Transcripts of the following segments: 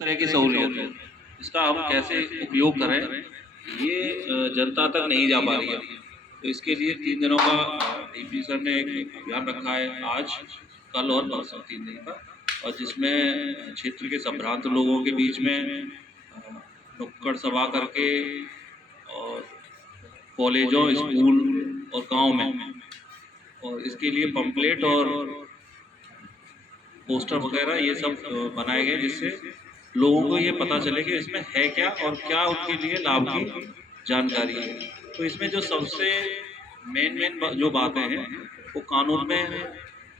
तरह की सहूलियत है, इसका हम कैसे उपयोग करें ये जनता तक नहीं जा पा रही है। तो इसके लिए 3 दिनों का डीपी सर ने एक अभियान रखा है, आज कल और परसों 3 दिन का, और जिसमें क्षेत्र के संभ्रांत लोगों के बीच में नुक्कड़ सभा करके और कॉलेजों, स्कूल और गांव में, और इसके लिए पंपलेट और पोस्टर वगैरह ये सब बनाए गए, जिससे लोगों को ये पता चले कि इसमें है क्या और क्या उनके लिए लाभ की जानकारी है। तो इसमें जो सबसे मेन जो बातें हैं वो कानून में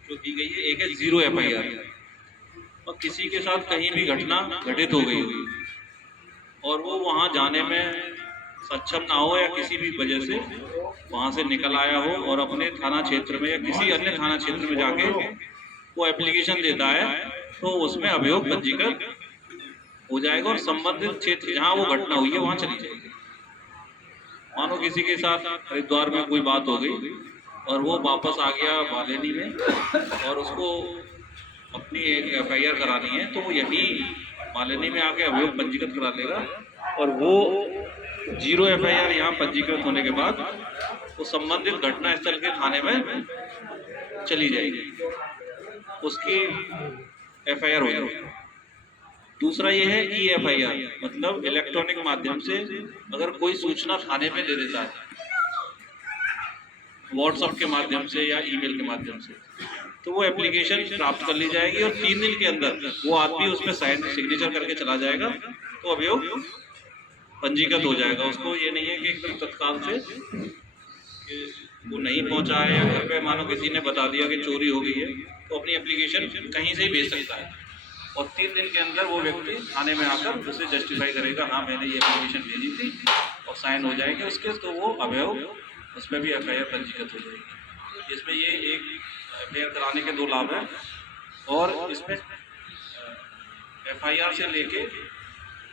जो दी गई है, एक है 0 FIR, और किसी के साथ कहीं भी घटना घटित हो गई हुई और वो वहाँ जाने में सक्षम ना हो या किसी भी वजह से वहाँ से निकल आया हो और अपने थाना क्षेत्र में या किसी अन्य थाना क्षेत्र में जाके वो एप्लीकेशन देता है, तो उसमें अभियोग पंजीकृत हो जाएगा और संबंधित क्षेत्र जहाँ वो घटना हुई है वहाँ चली जाएगी। मानो किसी के साथ हरिद्वार में कोई बात हो गई और वो वापस आ गया बालेनी में और उसको अपनी एक FIR करानी है, तो वो यही बालेनी में आके अभियोग पंजीकृत करा लेगा और वो 0 FIR यहाँ पंजीकृत होने के बाद वो संबंधित घटना स्थल के थाने में चली जाएगी, उसकी FIR हो जाएगी। दूसरा ये है EFIR, मतलब इलेक्ट्रॉनिक माध्यम से अगर कोई सूचना थाने में दे देता है, व्हाट्सएप के माध्यम से या ईमेल के माध्यम से, तो वो एप्लीकेशन प्राप्त कर ली जाएगी और 3 दिन के अंदर वो आदमी उसमें साइन सिग्नेचर करके चला जाएगा, तो अभियोग पंजीकृत हो जाएगा। उसको ये नहीं है कि एकदम तत्काल से कि वो नहीं पहुंचा है या घर पे मानो किसी ने बता दिया कि चोरी हो गई है, तो अपनी एप्लीकेशन कहीं से ही भेज सकता है और 3 दिन के अंदर वो व्यक्ति थाने में आकर उसे जस्टिफाई करेगा, हाँ मैंने ये एप्लीकेशन भेजी थी, और साइन हो जाएंगे उसके, तो वो अभियोग उसमें भी FIR पंजीकृत हो जाएगी। इसमें ये एक FIR कराने के 2 लाभ हैं, और इसमें FIR से लेके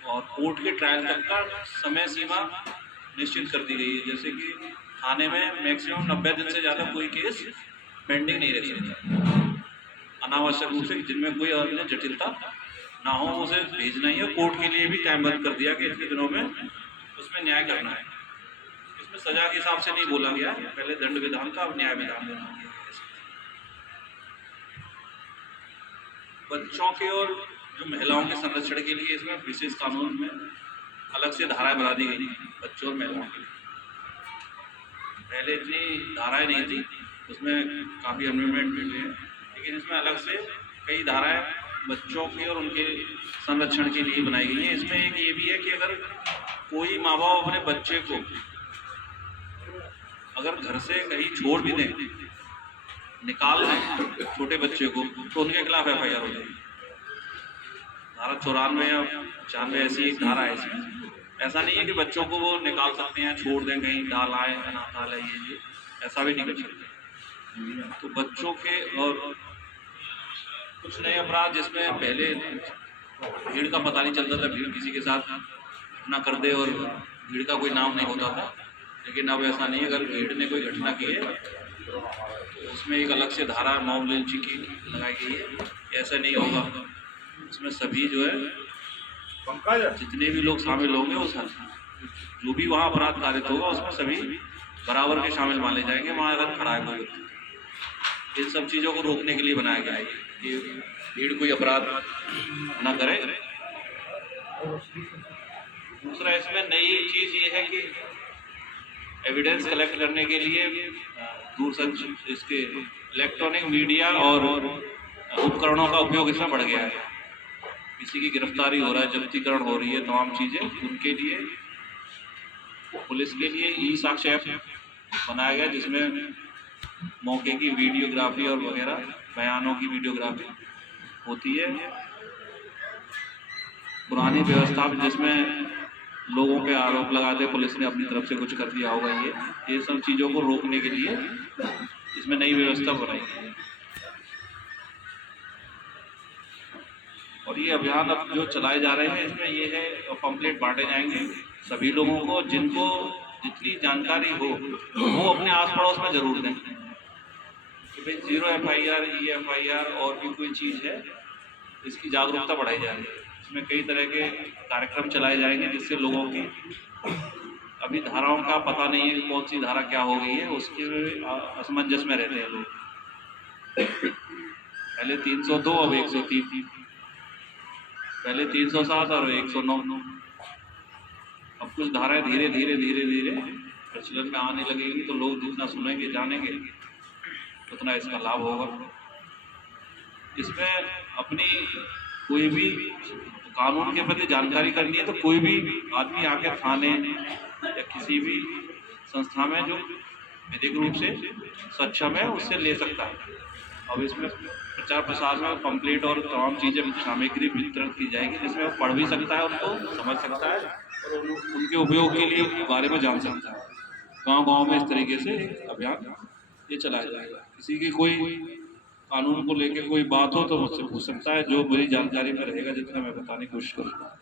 और कोर्ट के ट्रायल तक का समय सीमा निश्चित कर दी गई है। जैसे कि थाने में मैक्सिमम 90 दिन से ज़्यादा कोई केस पेंडिंग नहीं रह सकता, अनावश्यक रूप से जिनमें कोई अन्य जटिलता ना हो उसे भेजना ही है। कोर्ट के लिए भी टाइमबद्ध कर दिया कि इतने दिनों में उसमें न्याय करना है। इसमें सजा के हिसाब से नहीं बोला गया, पहले दंड विधान का, अब न्याय विधान बना दिया। बच्चों के और जो महिलाओं के संरक्षण के लिए इसमें विशेष कानून में अलग से धाराएं बना दी गई बच्चों और महिलाओं के लिए। पहले इतनी धाराएं नहीं थी, उसमें काफ़ी अमेंडमेंट हुए हैं, लेकिन इसमें अलग से कई धाराएं बच्चों की और उनके संरक्षण के लिए बनाई गई हैं। इसमें एक ये भी है कि अगर कोई माँ बाप अपने बच्चे को अगर घर से कहीं छोड़ भी दें, निकाल दें छोटे बच्चे को, तो उनके खिलाफ FIR हो जाएगी। धारा 94 या 95 ऐसी एक धारा है इसमें। ऐसा नहीं है कि बच्चों को वो निकाल सकते हैं, छोड़ दें कहीं, डाल आए अनाथालय, ये ऐसा भी नहीं कर सकते। तो बच्चों के और कुछ नए अपराध जिसमें पहले भीड़ का पता नहीं चलता था, भीड़ किसी के साथ घटना कर दे और भीड़ का कोई नाम नहीं होता था, लेकिन अब ऐसा नहीं है। अगर भीड़ ने कोई घटना की है तो उसमें एक अलग से धारा मॉब लिंचिंग की लगाई गई है, ऐसा नहीं होगा। इसमें सभी जो है जितने भी लोग शामिल होंगे वो जो भी वहाँ अपराध कारित होगा उसमें सभी बराबर के शामिल माने जाएंगे। वहाँ अगर खड़ा है कोई, इन सब चीज़ों को रोकने के लिए बनाया गया है कि भीड़ कोई अपराध ना करे। दूसरा इसमें नई चीज़ ये है कि एविडेंस कलेक्ट करने के लिए दूरसंचार, इसके इलेक्ट्रॉनिक मीडिया और उपकरणों का उपयोग इसमें बढ़ गया है। किसी की गिरफ्तारी हो रहा है, जब्तीकरण हो रही है, तमाम चीज़ें, उनके लिए पुलिस के लिए ई-साक्ष्य ऐप बनाया गया, जिसमें मौके की वीडियोग्राफी और वगैरह बयानों की वीडियोग्राफी होती है। पुरानी व्यवस्था में जिसमें लोगों पे आरोप लगाते पुलिस ने अपनी तरफ से कुछ कर दिया होगा, ये सब चीज़ों को रोकने के लिए इसमें नई व्यवस्था बनाई गई है। और ये अभियान अब जो चलाए जा रहे हैं, इसमें ये है पंपलेट बांटे जाएंगे सभी लोगों को, जिनको जितनी जानकारी हो वो अपने आस पड़ोस में जरूर दें कि भाई 0 FIR, EFIR और भी कोई चीज़ है, इसकी जागरूकता बढ़ाई जा रही है। इसमें कई तरह के कार्यक्रम चलाए जाएंगे जिससे लोगों की अभी धाराओं का पता नहीं है कौन सी धारा क्या हो गई है, उसके असमंजस में रहते हैं लोग। पहले 302 अब 103, पहले 307 और 109। अब कुछ धाराएं धीरे धीरे धीरे धीरे प्रचलन में आने लगेगी तो लोग जितना सुनेंगे जानेंगे उतना इसका लाभ होगा। इसमें अपनी कोई भी कानून के प्रति जानकारी करनी है तो कोई भी आदमी आकर थाने या किसी भी संस्था में जो विधिक रूप से सक्षम है उससे ले सकता है। अब इसमें प्रचार प्रसार में पंपलेट और तमाम चीज़ें सामग्री वितरण की जाएगी जिसमें वो पढ़ भी सकता है, उनको समझ सकता है और उनके उपयोग के लिए बारे में जान सकता है। गांव-गांव में इस तरीके से अभियान ये चलाया जाएगा। किसी की कोई कानून को लेकर कोई बात हो तो मुझसे पूछ सकता है, जो मेरी जानकारी में रहेगा जितना मैं बताने की कोशिश करूँगा।